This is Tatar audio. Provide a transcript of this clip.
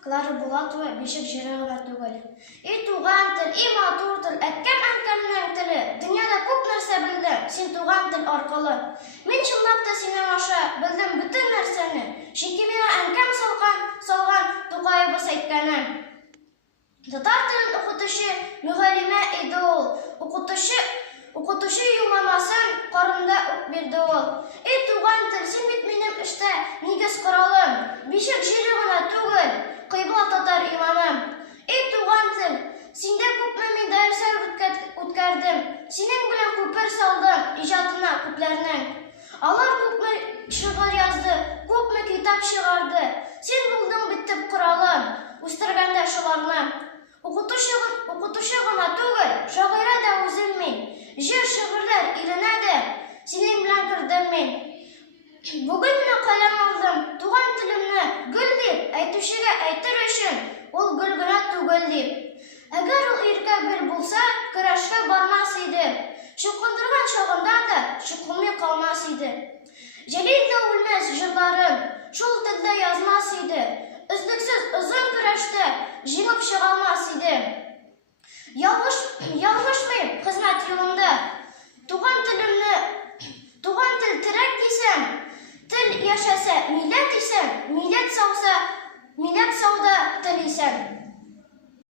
Клара Булатова бишек җыры гына түгел. И туган тел, и матур тел, әткәм әнкәмнең теле. Дөньяда күп нәрсә белдем, син туган тел аркылы. Мин чынлап та синең аша белдем бөтен нәрсәне. Чөнки миңа әнкәм салган Тукаебыз әйткәнен. Татар телен укытучы мөгаллимә иде ул. Укытучы юлламасын карында ук бирде ул. И туган тел, син бит минем эштә нигез коралым. Бишек җыры гына түгел, кыйбла татар иманым. И туган тел, синдә күпме мин дәресләр үткәрдем. Синең белән күпер салдым иҗатына күпләрнең. Алар күпме шигырь язды, күпме китап чыгарды. Син булдың битеп коралым, үстергәндә шуларны. Укытучы гына түгел, шагыйрә дә үзем мин. Җыр шигырьләр иленә дә синең белән кердем мин. Бүген мин каләм алдым, туган телемне гөл дип әйтүчегә әйтер өчен, ул гөл генә түгел дип. Әгәр ул иркә бер булса, көрәшкә бармас иде. Чукындырган чагында да чукынмый калмас иде. Җәлил дә үлмәс җырларын шул телдә язмас иде. Өзлексез озын көрәштә җиңеп чыга алмас иде. Ялгышмыйм хезмәт юлында. Туган тел терәк дисәм, тел яшәсә милләт исән, милләт сауда тел исән.